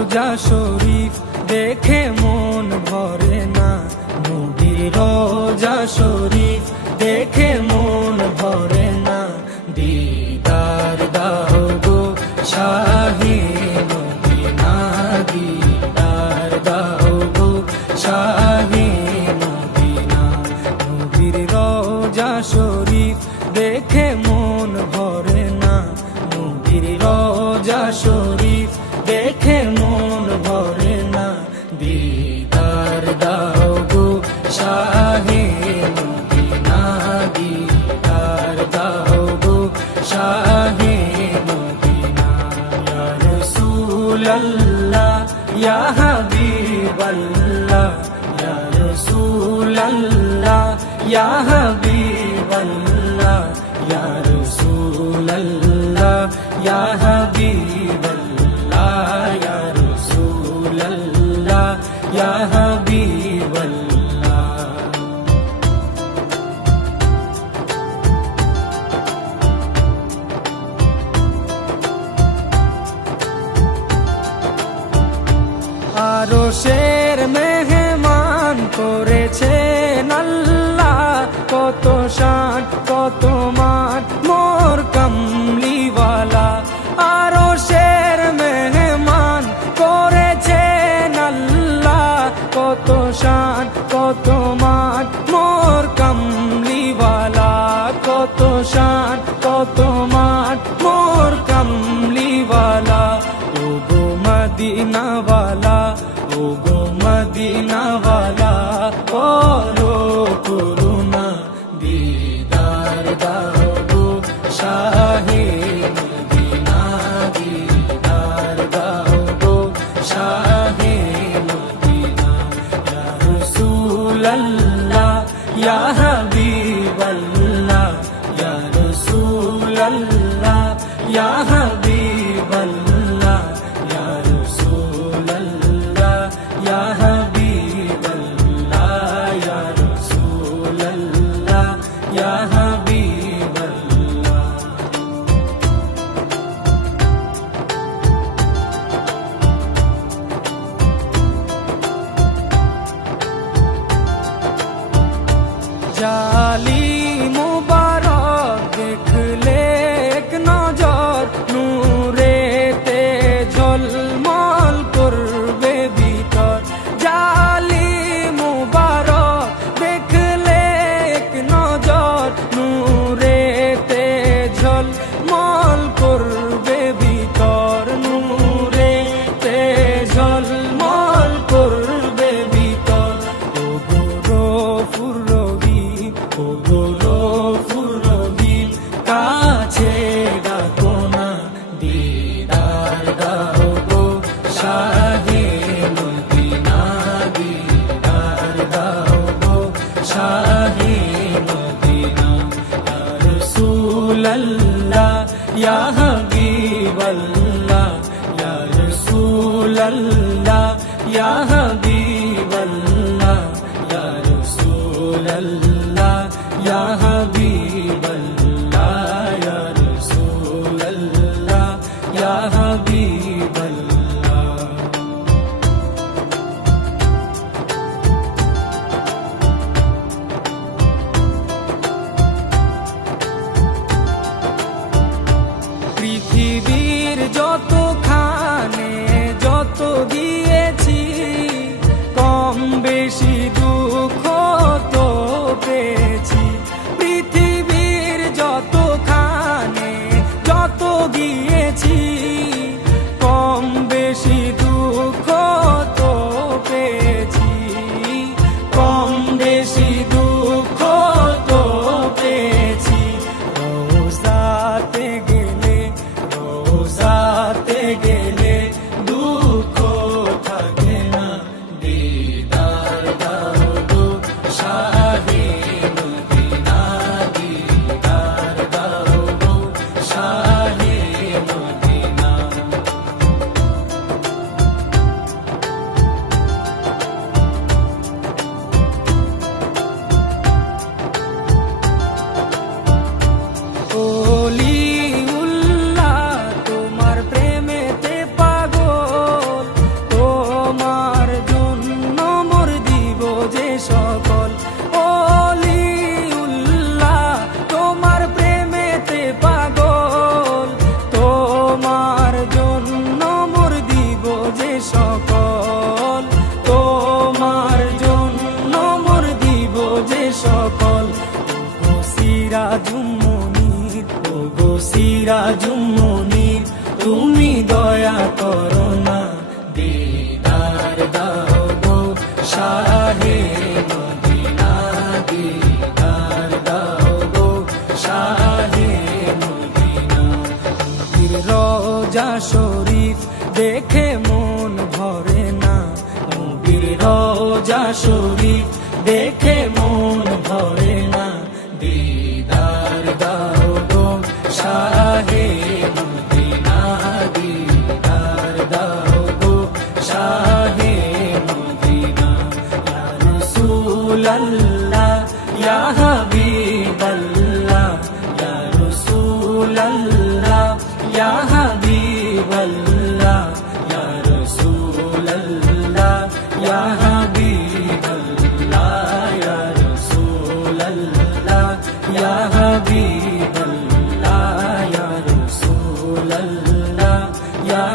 রোজা শরীফ দেখে মন ভরে না, নবীর রোজা শরীফ দেখে মন ভরে না। দিদার দাও গো শাহে মদিনা, দিদার দাও গো শাহে মদিনা। নবীর রোজা শরীফ দেখে মন ভরে না, নবীর রোজা শরীফ দেখে মন ভরে না। দিদার দাও গো শাহে মদিনা, দিদার দাও গো শাহে মদিনা। ইয়া রাসূলাল্লাহ ইয়া হাবিবাল্লাহ, ইয়া রাসূলাল্লাহ ইয়া হাবিবাল্লাহ, ইয়া রাসূলাল্লাহ ইয়া হাবিবাল্লাহ, ইয়া রাসূলাল্লাহ ইয়া হাবিবাল্লাহ। আরশের মেহমান করেছেন আল্লাহ, কত শান কত মান মোর কামলিওয়ালা। আরশের মেহমান করেছেন আল্লাহ, কত শান কত মান মোর কামলিওয়ালা, কত শান কত মান মোর কামলিওয়ালা। ও গো মদিনাওয়ালা, ও গো মদিনাওয়ালা, করো করুণা, দিদার দাও গো শাহে মদিনা, দিদার দাও গো শাহে মদিনা। ইয়া রাসূলাল্লাহ ইয়া হাবিবাল্লাহ, ইয়া রাসূলাল্লাহ ইয়া হাবিবাল্লাহ, ইয়া রাসূলাল্লাহ ইয়া হাবিবাল্লাহ, ইয়া রাসূলাল্লাহ ইয়া হাবিবাল্লাহ। জালিম মুবারক দেখলে এক নজর, নূরেতে ঝলমল করবে ভিতর। জালিম মুবারক দেখলে এক নজর, নূরেতে ঝলমল করবে ভিতর, নূরেতে ঝলমল করবে ভিতর। ও গো গফুর রহিম, ও গো গফুর রহিম, কাছে ডাকো না, দিদার দাও গো শাহে মদিনা, দিদার দাও গো শাহে মদিনা। ইয়া রাসূলাল্লাহ ইয়া হাবিবাল্লাহ, ইয়া রাসূলাল্লাহ ইয়া হাবিবাল্লাহ, ইয়া রাসূলাল্লাহ ইয়া হাবিবাল্লাহ, ইয়া রাসূলাল্লাহ ইয়া হাবিবাল্লাহ। পৃথিবীর যতখানে যত দিয়েছি, দয়া করো না, দিদার দাও গো শাহে মদিনা, দিদার দাও গো শাহে মদিনা। নবীর রওজা শরীফ দেখে মন ভরে না, নবীর রওজা শরীফ দেখে মন ভরে না, দিদার দাও গো শাহে মদিনা, দিদার দাও গো শাহে মদিনা। ইয়া রাসূলাল্লাহ ইয়া হাবিবাল্লাহ, ইয়া রাসূলাল্লাহ ইয়া হাবিবাল্লাহ, ইয়া রাসূলাল্লাহ ইয়া হাবিবাল্লাহ, ইয়া রাসূলাল্লাহ ইয়া হাবিবাল্লাহ, ইয়া রাসূলাল্লাহ ইয়া